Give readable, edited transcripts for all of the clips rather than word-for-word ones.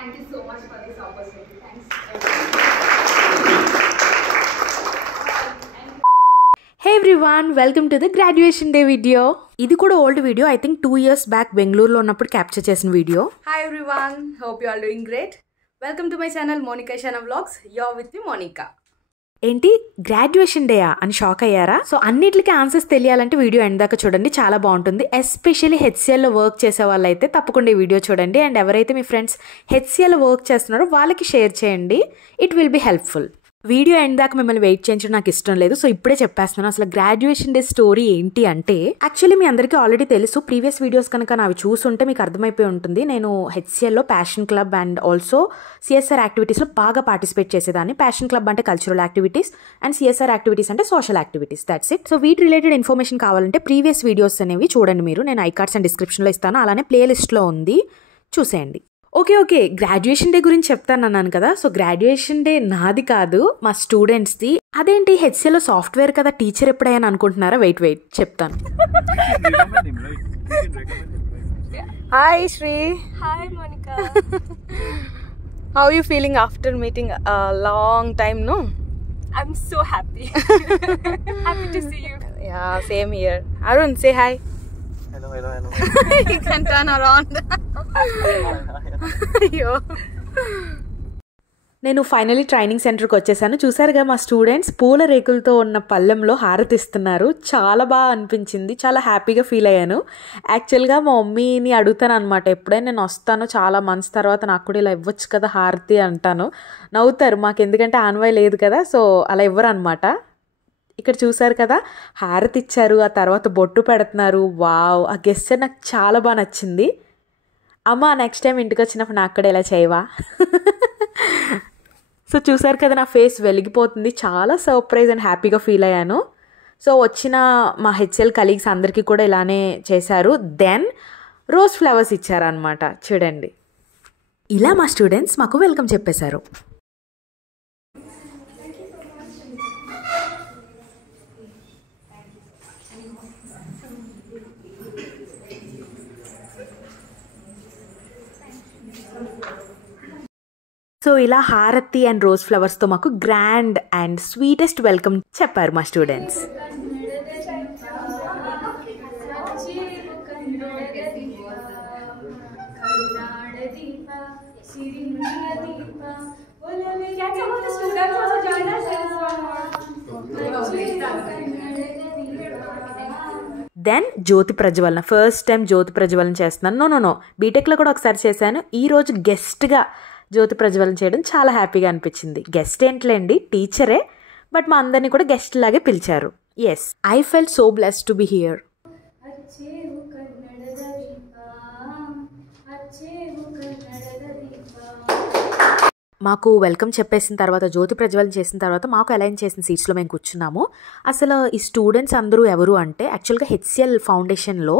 Thank you so much for this opportunity. Thanks. Hey everyone, welcome to the graduation day video. ఇది కూడా old video, I think 2 years back బెంగళూరులో ఉన్నప్పుడు capture చేసిన video. Hi everyone, hope you are doing great. Welcome to my channel Monica Shana vlogs. You are with me Monica. ఏంటి graduation డేయా అని shock అయ్యారా? So అన్నిటికీ answers తెలియాలంటే వీడియో ఎండ్ దాకా చూడండి, చాలా బాగుంటుంది. ఎస్పెషల్లీ హెచ్సిఎల్లో వర్క్ చేసే వాళ్ళైతే తప్పకుండా ఈ వీడియో చూడండి. అండ్ ఎవరైతే మీ ఫ్రెండ్స్ హెచ్సిఎల్లో వర్క్ చేస్తున్నారో వాళ్ళకి షేర్ చేయండి, it will be helpful. Video end దాకా మిమ్మల్ని వెయిట్ చేయించడం నాకు ఇష్టం లేదు, సో ఇప్పుడే చెప్పేస్తున్నాను. అసలు గ్రాడ్యుయేషన్ డే స్టోరీ ఏంటి అంటే, యాక్చువల్లీ మీ అందరికీ ఆల్రెడీ తెలుసు, ప్రీవియస్ వీడియోస్ కనుక నావి చూసుంటే మీకు అర్థమైపోయి ఉంటుంది. నేను హెచ్సిఎల్లో passion club and also CSR యాక్టివిటీస్లో బాగా పార్టిసిపేట్ చేసేదాన్ని. ప్యాషన్ క్లబ్ అంటే cultural activities and CSR activities అంటే social activities, that's it. So వీటి రిలేటెడ్ ఇన్ఫర్మేషన్ కావాలంటే ప్రీవియస్ వీడియోస్ అనేవి చూడండి మీరు. నేను ఐ కార్డ్స్ అండ్ డిస్క్రిప్షన్లో ఇస్తాను, అలానే ప్లేలిస్ట్లో ఉంది, చూసేయండి. ఓకే, గ్రాడ్యుయేషన్ డే గురించి చెప్తాను అన్నాను కదా. సో గ్రాడ్యుయేషన్ డే నాది కాదు, మా స్టూడెంట్స్ది. అదేంటి హెచ్సిఎల్లో సాఫ్ట్వేర్ కదా, టీచర్ ఎప్పుడైనా అనుకుంటున్నారా? వెయిట్ చెప్తాను. Hi Sri. Hi Monica. How you feeling after meeting long time no? I'm so happy. Happy to see you. Yeah, same here. Arun, say hi. Hello. You can turn around. అయ్యో. నేను finally training సెంటర్కి వచ్చేసాను. చూసారుగా మా students పూల రేకులతో ఉన్న పళ్ళెంలో హారతిస్తున్నారు. చాలా బాగా అనిపించింది, చాలా హ్యాపీగా ఫీల్ అయ్యాను. యాక్చువల్గా మా మమ్మీని అడుగుతాను అనమాట, ఎప్పుడైనా నేను వస్తాను చాలా మంత్స్ తర్వాత నాకు కూడా ఇలా ఇవ్వచ్చు కదా హారతి అంటాను. నవ్వుతారు, మాకు ఎందుకంటే ఆన్వాయ్ లేదు కదా, సో అలా ఇవ్వరు అనమాట. ఇక్కడ చూసారు కదా, హారతి ఇచ్చారు, ఆ తర్వాత బొట్టు పెడుతున్నారు. వావ్, ఆ గెస్చర్ నాకు చాలా బాగా నచ్చింది. అమ్మ నెక్స్ట్ టైం ఇంటికి వచ్చినప్పుడు నాకు కూడా ఇలా చేయవా? సో చూసారు కదా, నా ఫేస్ వెలిగిపోతుంది, చాలా సర్ప్రైజ్ అండ్ హ్యాపీగా ఫీల్ అయ్యాను. సో వచ్చిన మా హెచ్ఎల్ కలీగ్స్ అందరికీ కూడా ఇలానే చేశారు. దెన్ రోజ్ ఫ్లవర్స్ ఇచ్చారనమాట. చూడండి, ఇలా మా స్టూడెంట్స్ మాకు వెల్కమ్ చెప్పేశారు. సో ఇలా హారతి అండ్ రోజ్ ఫ్లవర్స్తో మాకు గ్రాండ్ అండ్ స్వీటెస్ట్ వెల్కమ్ చెప్పారు మా స్టూడెంట్స్. దెన్ జ్యోతి ప్రజ్వలన, ఫస్ట్ టైం జ్యోతి ప్రజ్వలన చేస్తున్నాను. నో బీటెక్లో కూడా ఒకసారి చేశాను. ఈరోజు గెస్ట్గా జ్యోతి ప్రజ్వలన చేయడం చాలా హ్యాపీగా అనిపించింది. గెస్ట్ ఏంట్లేండి, టీచరే, బట్ మా అందరినీ కూడా గెస్ట్ లాగే పిలిచారు. Yes, I felt so blessed to be here. మాకు వెల్కమ్ చెప్పేసిన తర్వాత, జ్యోతి ప్రజ్వలన చేసిన తర్వాత మాకు అలైన్ చేసిన సీట్స్లో మేము కూర్చున్నాము. అసలు ఈ స్టూడెంట్స్ అందరూ ఎవరు అంటే, యాక్చువల్గా హెచ్సిఎల్ ఫౌండేషన్లో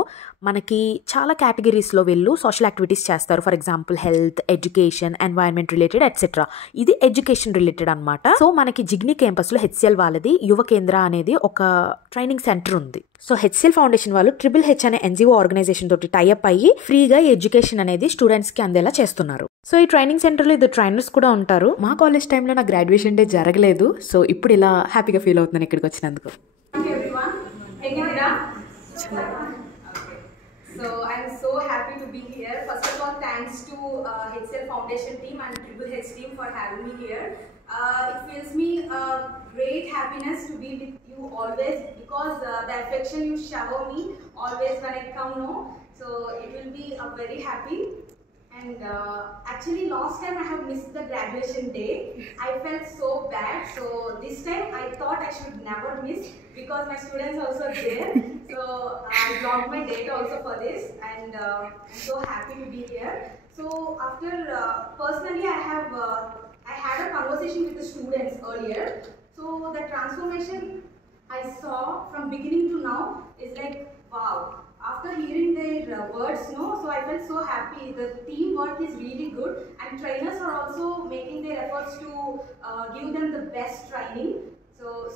మనకి చాలా కేటగిరీస్లో వీళ్ళు సోషల్ యాక్టివిటీస్ చేస్తారు. For example health, education, environment related etcetera. ఇది ఎడ్యుకేషన్ రిలేటెడ్ అనమాట. సో మనకి జిగ్నీ క్యాంపస్లో హెచ్సిఎల్ వాళ్ళది యువ కేంద్ర అనేది ఒక ట్రైనింగ్ సెంటర్ ఉంది. సో హెచ్సిఎల్ ఫౌండేషన్ వాళ్ళు HHH అనే ఎన్జిఓ ఆర్గనైజేషన్ తోటి టైఅప్ అయ్యి ఫ్రీగా ఎడ్యుకేషన్ అనేది స్టూడెంట్స్ కి అందేలా చేస్తున్నారు. సో ఈ ట్రైనింగ్ సెంటర్లో ఇద్దరు ట్రైనర్స్ కూడా ఉంటారు. మా కాలేజ్ టైంలో నా గ్రాడ్యుయేషన్ డే జరగలేదు, సో ఇప్పుడు ఇలా హ్యాపీగా ఫీల్ అవుతున్నాను ఇక్కడికి వచ్చినందుకు. So I'm so happy to be here. First of all, thanks to HCL Foundation team and HHH team for having me here. It fills me great happiness to be with you always, because the affection you shower me always when I come now. So it will be a very happy. And actually last time I have missed the graduation day. I felt so bad. So this time I thought I should never miss, because my students also there. So I blocked my date also for this, and I'm so happy to be here. So after personally I had a conversation with the students earlier. So the transformation I saw from beginning to now is like wow. After hearing their words, so I felt so happy. The teamwork is really good, and trainers are also making their efforts to give them the best training.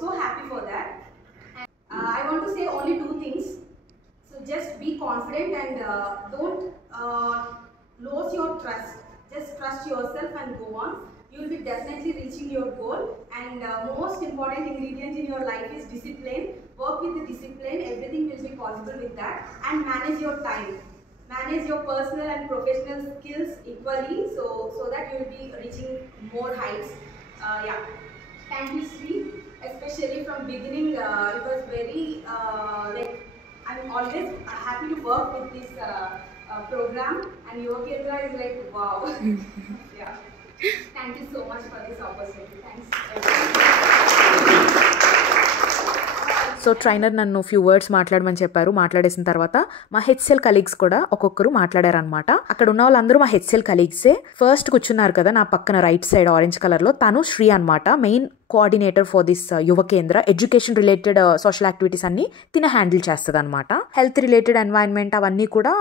So happy for that. And, I want to say only 2 things. So just be confident and don't lose your trust. Just trust yourself and go on. You will be definitely reaching your goal. And most important ingredient in your life is discipline. Work with the discipline. Everything will be possible with that. And manage your time. Manage your personal and professional skills equally, so that you will be reaching more heights. Yeah. Thank you, Sri. Especially from beginning, it was very like I'm always happy to work with this program, and Yoga Kendra is like wow. Yeah. Thank you so much for this opportunity. Thanks. So trainer నన్ను few words మాట్లాడమని చెప్పారు. మాట్లాడేసిన తర్వాత మా HCl colleagues కూడా ఒక్కొక్కరు మాట్లాడారనమాట. అక్కడ ఉన్న వాళ్ళందరూ మా హెచ్సిఎల్ కలీగ్సే. ఫస్ట్ కూర్చున్నారు కదా నా పక్కన రైట్ సైడ్ ఆరెంజ్ కలర్లో, తను శ్రీ అనమాట, మెయిన్ కోఆర్డినేటర్ ఫర్ దిస్ యువ కేంద్ర. ఎడ్యుకేషన్ రిలేటెడ్ సోషల్ యాక్టివిటీస్ అన్ని తిన హ్యాండిల్ చేస్తుంది అనమాట. హెల్త్ రిలేటెడ్ ఎన్వైరన్మెంట్ అవన్నీ కూడా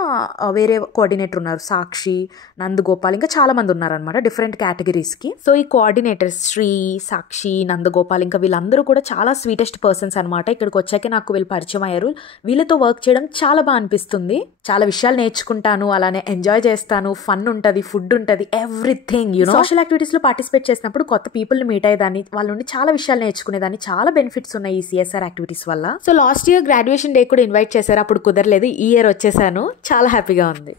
వేరే కోఆర్డినేటర్ ఉన్నారు, సాక్షి, నందగోపాల్, ఇంకా చాలా మంది ఉన్నారనమాట డిఫరెంట్ కేటగిరీస్కి. సో ఈ కోఆర్డినేటర్స్ శ్రీ, సాక్షి, నందగోపాల్ ఇంకా వీళ్ళందరూ కూడా చాలా స్వీటెస్ట్ పర్సన్స్ అనమాట. ఇక్కడికి వచ్చాకే నాకు వీళ్ళు పరిచయం అయ్యారు. వీళ్ళతో వర్క్ చేయడం చాలా బాగా అనిపిస్తుంది. చాలా విషయాలు నేర్చుకుంటాను, అలానే ఎంజాయ్ చేస్తాను, ఫన్ ఉంటుంది, ఫుడ్ ఉంటుంది, ఎవ్రీథింగ్. సోషల్ యాక్టివిటీస్ లో పార్టిసిపేట్ చేసినప్పుడు కొత్త పీపుల్ ని మీట్ అయ్యేదాన్ని, వాళ్ళ నుండి చాలా విషయాలు నేర్చుకునేదాన్ని. చాలా బెనిఫిట్స్ ఉన్నాయి ఈ సిఎస్ఆర్ యాక్టివిటీస్ వల్ల. So last year graduation day కూడా ఇన్వైట్ చేశారు, అప్పుడు కుదరలేదు. ఈ ఇయర్ వచ్చేసాను, చాలా హ్యాపీగా ఉంది.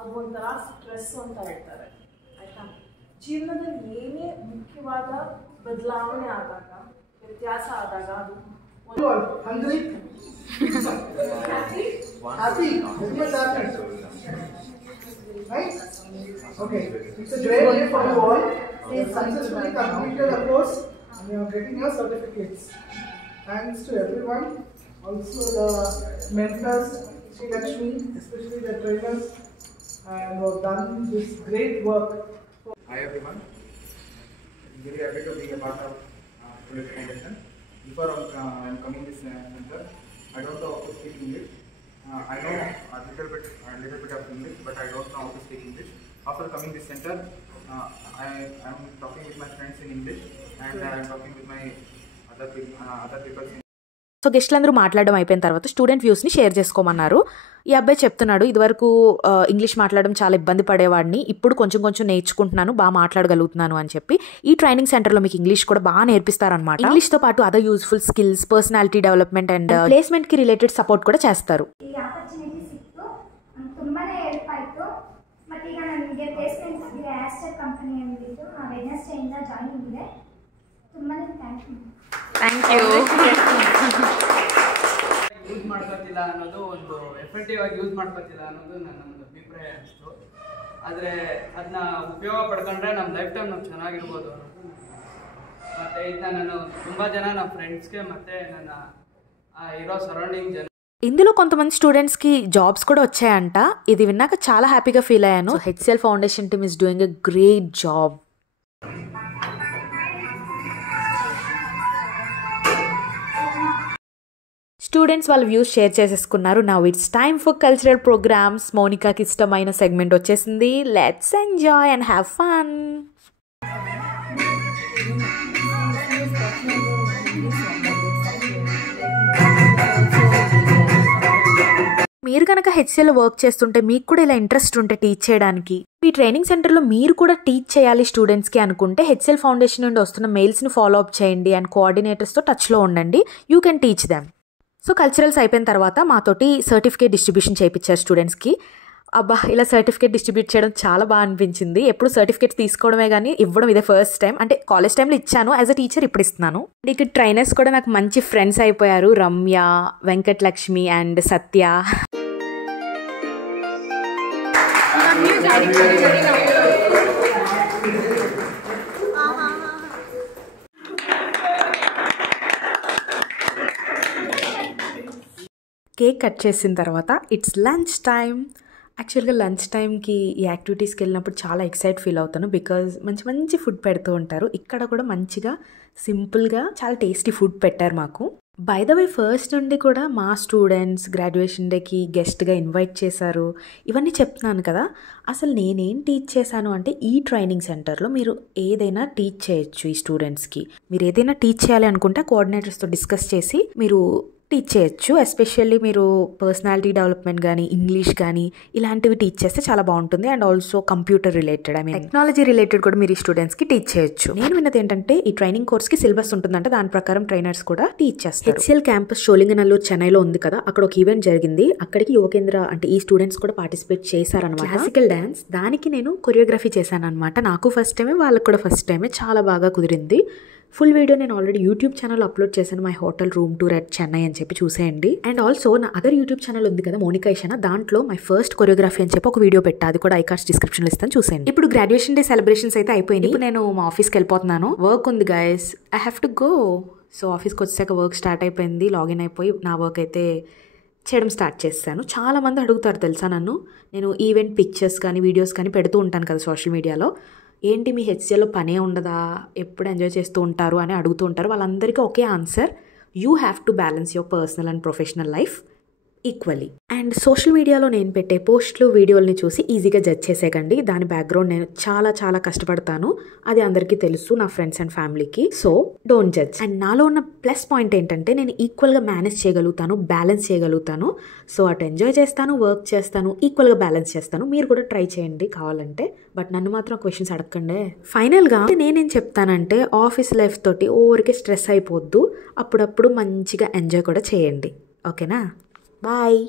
ಅದೊಂಥರ ಸ್ಟ್ರೆಸ್ ಅಂತ ಹೇಳ್ತಾರೆ ಆಯಿತಾ. ಜೀವನದಲ್ಲಿ ಏನೇ ಮುಖ್ಯವಾದ ಬದಲಾವಣೆ ಆದಾಗ, ವ್ಯತ್ಯಾಸ ಆದಾಗ ಅದು right? Okay. It's a great day for you all. You successfully completed the course and you are getting your certificates. Thanks to everyone. Also the mentors, Sri Lakshmi, especially the trainers, and who have done this great work. Hi everyone. I'm very happy to be a part of Police Foundation. Before I'm coming this center, I don't know how to speak English. I know a little bit of English, but I don't know how to speak English. After coming this center, I'm talking with my friends in English, and I'm talking with my other people. So గెస్ట్లందరూ మాట్లాడడం అయిపోయిన తర్వాత student వ్యూస్ని share చేసుకోమన్నారు. ఈ అబ్బాయి చెప్తున్నాడు, ఇదివరకు English మాట్లాడడం చాలా ఇబ్బంది పడేవాడిని, ఇప్పుడు కొంచెం కొంచెం నేర్చుకుంటున్నాను, బాగా మాట్లాడగలుగుతున్నాను అని చెప్పి. ఈ ట్రైనింగ్ సెంటర్లో మీకు ఇంగ్లీష్ కూడా బాగా నేర్పిస్తారనమాట. ఇంగ్లీష్తో పాటు other useful skills, personality development and ప్లేస్మెంట్కి ರಿಲೇಟೆಡ್ ಸಪೋರ್ಟ್ ಕೂಡ చేస్తారు. ಈ ಆಪರ್ಚುನಿಟಿ ಸಿಕ್ತು, ತುಂಬಾನೇ ಹೆಲ್ಪ್ ಆಯಿತು. ಮತ್ತು ಈಗ ನನಗೆ ಪ್ಲೇಸ್ಮೆಂಟ್ ಆಗಿದೆ ಆಸ್ಟರ್ ಕಂಪನಿ ಅಂದ್ಬಿಟ್ಟು ವೆಡ್ನೆಸ್ಡೇಯಿಂದ ಜಾಯಿನಿಂಗ್ ಇದೆ. ತುಂಬಾನೇ ಥ್ಯಾಂಕ್ ಯು. ಯೂಸ್ ಮಾಡ್ಕೊತಿಲ್ಲ ಅನ್ನೋದು, ಒಂದು ಎಫೆಕ್ಟಿವ್ ಆಗಿ ಯೂಸ್ ಮಾಡ್ಕೊತಿಲ್ಲ ಅನ್ನೋದು ನನ್ನ ಒಂದು ಅಭಿಪ್ರಾಯ ಅನಿಸ್ತು. ಆದರೆ ಅದನ್ನ ಉಪಯೋಗ ಪಡ್ಕೊಂಡ್ರೆ ನಮ್ಮ ಲೈಫ್ ಟೈಮ್ ನಾವು ಚೆನ್ನಾಗಿರ್ಬೋದು. ಮತ್ತು ಇದನ್ನ ನಾನು ತುಂಬ ಜನ ನಮ್ಮ ಫ್ರೆಂಡ್ಸ್ಗೆ ಮತ್ತು ನನ್ನ ಇರೋ సరౌండింగ్ జన ఇందులో కొంతమంది స్టూడెంట్స్కి జాబ్స్ కూడా వచ్చాయంట. ఇది విన్నాక చాలా హ్యాపీగా ఫీల్ అయ్యాను. HCL foundation team is doing a great job. Students వాళ్ళ వ్యూస్ షేర్ చేసేసుకున్నారు. Now it's time for cultural programmes. మౌనికాకి ఇష్టమైన సెగ్మెంట్ వచ్చేసింది. Let's enjoy and have fun. మీరు కనుక హెచ్సిఎల్లో వర్క్ చేస్తుంటే, మీకు కూడా ఇలా ఇంట్రెస్ట్ ఉంటే టీచ్ చేయడానికి, ఈ ట్రైనింగ్ సెంటర్లో మీరు కూడా టీచ్ చేయాలి స్టూడెంట్స్కి అనుకుంటే హెచ్సిఎల్ ఫౌండేషన్ నుండి వస్తున్న మెయిల్స్ని ఫాలో అప్ చేయండి అండ్ కోఆర్డినేటర్స్తో టచ్లో ఉండండి. You can teach them. So culturals అయిపోయిన తర్వాత మాతోటి సర్టిఫికేట్ డిస్ట్రిబ్యూషన్ చేయించారు స్టూడెంట్స్కి. అబ్బా, ఇలా సర్టిఫికేట్ డిస్ట్రిబ్యూట్ చేయడం చాలా బాగా అనిపించింది. ఎప్పుడు సర్టిఫికేట్స్ తీసుకోవడమే కానీ ఇవ్వడం ఇదే ఫస్ట్ టైం. అంటే కాలేజ్ టైంలో ఇచ్చాను, యాజ్ అ టీచర్ ఇప్పుడు ఇస్తున్నాను. ఇక్కడ ట్రైనర్స్ కూడా నాకు మంచి ఫ్రెండ్స్ అయిపోయారు. Ramya, Venkatalakshmi and Satya. Cake cut చేసిన తర్వాత ఇట్స్ లంచ్ టైం. యాక్చువల్గా లంచ్ టైంకి ఈ యాక్టివిటీస్కి వెళ్ళినప్పుడు చాలా ఎక్సైట్ ఫీల్ అవుతాను. బికాజ్ మంచి మంచి ఫుడ్ పెడుతూ ఉంటారు. ఇక్కడ కూడా మంచిగా సింపుల్గా చాలా టేస్టీ ఫుడ్ పెట్టారు మాకు. బై ద వే ఫస్ట్ నుండి కూడా మా స్టూడెంట్స్ గ్రాడ్యుయేషన్ డేకి గెస్ట్గా ఇన్వైట్ చేశారు. ఇవన్నీ చెప్తున్నాను కదా. అసలు నేనేం టీచ్ చేశాను అంటే ఈ ట్రైనింగ్ సెంటర్లో మీరు ఏదైనా టీచ్ చేయొచ్చు. ఈ స్టూడెంట్స్కి మీరు ఏదైనా టీచ్ చేయాలి అనుకుంటే కోఆర్డినేటర్స్తో డిస్కస్ చేసి మీరు టీచ్ చేయొచ్చు. ఎస్పెషల్లీ మీరు పర్సనాలిటీ డెవలప్మెంట్ కానీ ఇంగ్లీష్ కానీ ఇలాంటివి టీచ్ చేస్తే చాలా బాగుంటుంది. And also computer related technology related కూడా మీరు ఈ స్టూడెంట్స్కి టీచ్ చేయొచ్చు. నేను విన్నది ఏంటంటే ఈ ట్రైనింగ్ కోర్స్కి సిలబస్ ఉంటుందంటే దాని ప్రకారం ట్రైనర్స్ కూడా టీచ్ చేస్తారు. హెచ్సిఎల్ క్యాంపస్ షోలింగనల్లూరు చెన్నైలో ఉంది కదా, అక్కడ ఒక ఈవెంట్ జరిగింది. అక్కడికి యువకేంద్ర అంటే ఈ స్టూడెంట్స్ కూడా పార్టిసిపేట్ చేశారనమాట. క్లాసికల్ డ్యాన్స్ దానికి నేను కొరియోగ్రఫీ చేశాను అనమాట. నాకు ఫస్ట్ టైమే వాళ్ళకి కూడా ఫస్ట్ టైమే. చాలా బాగా కుదిరింది. ఫుల్ వీడియో నేను ఆల్రెడీ యూట్యూబ్ ఛానల్ అప్లోడ్ చేశాను. My hotel room tour at Chennai అని చెప్పి చూసేయండి. అండ్ ఆల్సో నా అదర్ యూట్యూబ్ ఛానల్ ఉంది కదా మోనికా ఇషానా, దాంట్లో మై ఫస్ట్ కొరియోగ్రఫీ అని చెప్పి ఒక వీడియో పెట్టా. అది కూడా ఐకార్డ్స్ డిస్క్రిప్షన్లో ఇస్తాను చూసేయండి. ఇప్పుడు గ్రాడ్యుయేషన్ డే సెలబ్రేషన్స్ అయితే అయిపోయింది. ఇప్పుడు నేను మా ఆఫీస్కి వెళ్ళిపోతున్నాను. వర్క్ ఉంది guys, I have to go. So ఆఫీస్కి వచ్చాక వర్క్ స్టార్ట్ అయిపోయింది. లాగిన్ అయిపోయి నా వర్క్ అయితే చేయడం స్టార్ట్ చేశాను. చాలామంది అడుగుతారు తెలుసా నన్ను, నేను ఈవెంట్ పిక్చర్స్ కానీ వీడియోస్ కానీ పెడుతూ ఉంటాను కదా సోషల్ మీడియాలో, ఏంటి మీ హెచ్సిఎల్లో పనే ఉండదా, ఎప్పుడు ఎంజాయ్ చేస్తూ ఉంటారు అని అడుగుతూ ఉంటారు. వాళ్ళందరికీ ఒకే answer, you have to balance your personal and professional life equally. And social మీడియాలో నేను పెట్టే పోస్టులు వీడియోలని చూసి ఈజీగా జడ్జ్ చేసేకండి. దాని బ్యాక్గ్రౌండ్ నేను చాలా చాలా కష్టపడతాను, అది అందరికీ తెలుసు, నా ఫ్రెండ్స్ అండ్ ఫ్యామిలీకి. So don't judge. అండ్ నాలో ఉన్న ప్లస్ పాయింట్ ఏంటంటే నేను ఈక్వల్గా మేనేజ్ చేయగలుగుతాను, బ్యాలెన్స్ చేయగలుగుతాను. సో అటు ఎంజాయ్ చేస్తాను, వర్క్ చేస్తాను, ఈక్వల్గా బ్యాలెన్స్ చేస్తాను. మీరు కూడా ట్రై చేయండి కావాలంటే, బట్ నన్ను మాత్రం క్వశ్చన్స్ అడగండి. ఫైనల్గా నేనేం చెప్తానంటే ఆఫీస్ లైఫ్ తోటి ఊరికే స్ట్రెస్ అయిపోద్దు, అప్పుడప్పుడు మంచిగా ఎంజాయ్ కూడా చేయండి. ఓకేనా? Bye.